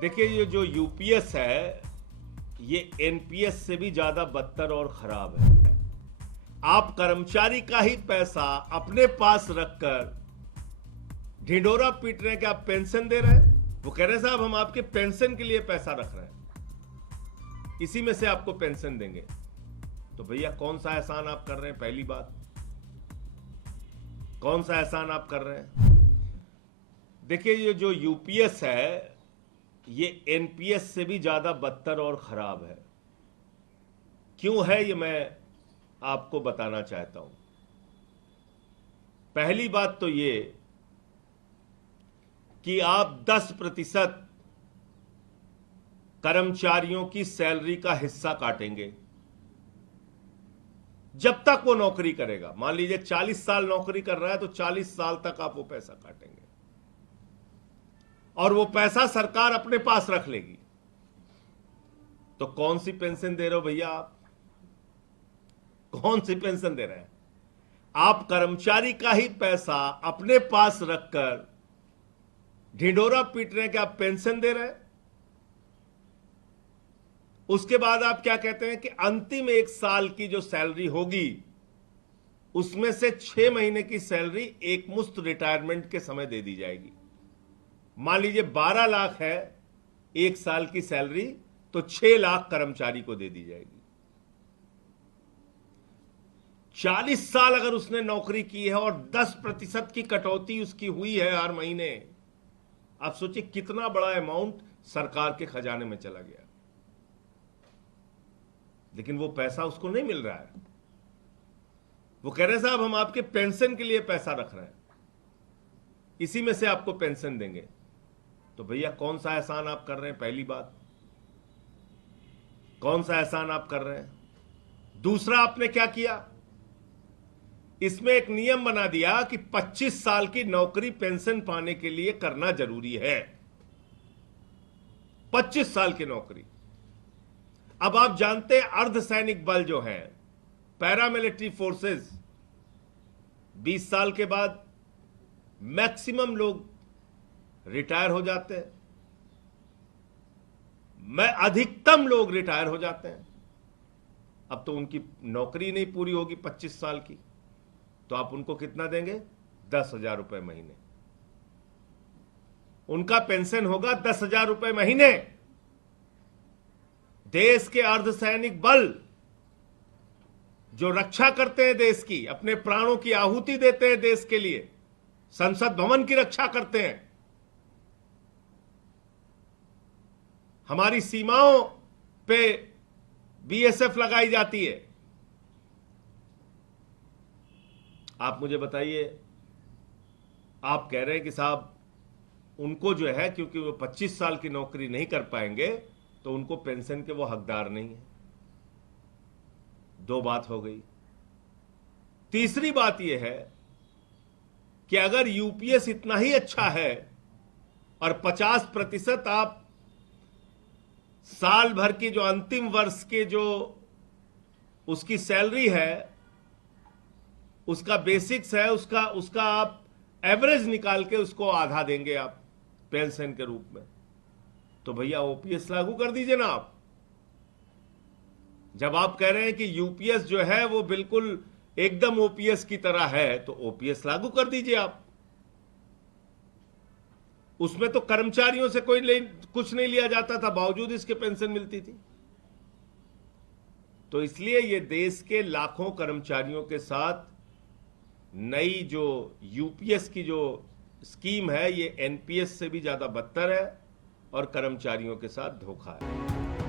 देखिए, ये जो यूपीएस है ये एनपीएस से भी ज्यादा बदतर और खराब है। आप कर्मचारी का ही पैसा अपने पास रखकर ढिंढोरा पीट रहे हैं कि आप पेंशन दे रहे हैं। वो कह रहे हैं साहब हम आपके पेंशन के लिए पैसा रख रहे हैं, इसी में से आपको पेंशन देंगे। तो भैया कौन सा एहसान आप कर रहे हैं? पहली बात, कौन सा एहसान आप कर रहे हैं? देखिए, ये जो यूपीएस है ये एनपीएस से भी ज्यादा बदतर और खराब है। क्यों है ये मैं आपको बताना चाहता हूं। पहली बात तो ये कि आप 10% कर्मचारियों की सैलरी का हिस्सा काटेंगे जब तक वो नौकरी करेगा। मान लीजिए 40 साल नौकरी कर रहा है तो 40 साल तक आप वो पैसा काटेंगे और वो पैसा सरकार अपने पास रख लेगी। तो कौन सी पेंशन दे रहे हो भैया आप? कौन सी पेंशन दे रहे हैं? आप कर्मचारी का ही पैसा अपने पास रखकर ढिंढोरा पीट रहे हैं कि आप पेंशन दे रहे हैं। उसके बाद आप क्या कहते हैं कि अंतिम 1 साल की जो सैलरी होगी उसमें से 6 महीने की सैलरी एक मुश्त रिटायरमेंट के समय दे दी जाएगी। मान लीजिए 12 लाख है 1 साल की सैलरी, तो 6 लाख कर्मचारी को दे दी जाएगी। 40 साल अगर उसने नौकरी की है और 10% की कटौती उसकी हुई है हर महीने, आप सोचिए कितना बड़ा अमाउंट सरकार के खजाने में चला गया। लेकिन वो पैसा उसको नहीं मिल रहा है। वो कह रहे हैं साहब हम आपके पेंशन के लिए पैसा रख रहे हैं, इसी में से आपको पेंशन देंगे। तो भैया कौन सा एहसान आप कर रहे हैं? पहली बात, कौन सा एहसान आप कर रहे हैं? दूसरा, आपने क्या किया, इसमें एक नियम बना दिया कि 25 साल की नौकरी पेंशन पाने के लिए करना जरूरी है। 25 साल की नौकरी। अब आप जानते हैं अर्धसैनिक बल जो है, पैरामिलिट्री फोर्सेस, 20 साल के बाद मैक्सिमम लोग रिटायर हो जाते हैं। अधिकतम लोग रिटायर हो जाते हैं। अब तो उनकी नौकरी नहीं पूरी होगी 25 साल की, तो आप उनको कितना देंगे? 10,000 रुपए महीने। उनका पेंशन होगा 10,000 रुपए महीने। देश के अर्धसैनिक बल जो रक्षा करते हैं देश की, अपने प्राणों की आहुति देते हैं देश के लिए, संसद भवन की रक्षा करते हैं, हमारी सीमाओं पे बीएसएफ लगाई जाती है। आप मुझे बताइए, आप कह रहे हैं कि साहब उनको जो है, क्योंकि वो 25 साल की नौकरी नहीं कर पाएंगे तो उनको पेंशन के वो हकदार नहीं है। 2 बात हो गई। तीसरी बात यह है कि अगर यूपीएस इतना ही अच्छा है और 50% आप साल भर की जो अंतिम वर्ष के जो उसकी सैलरी है, उसका बेसिक्स है, उसका आप एवरेज निकाल के उसको आधा देंगे आप पेंशन के रूप में, तो भैया ओपीएस लागू कर दीजिए ना आप। जब आप कह रहे हैं कि यूपीएस जो है वो बिल्कुल एकदम ओपीएस की तरह है, तो ओपीएस लागू कर दीजिए आप। उसमें तो कर्मचारियों से कुछ नहीं लिया जाता था, बावजूद इसके पेंशन मिलती थी। तो इसलिए ये देश के लाखों कर्मचारियों के साथ नई जो यूपीएस की जो स्कीम है, ये एनपीएस से भी ज्यादा बदतर है और कर्मचारियों के साथ धोखा है।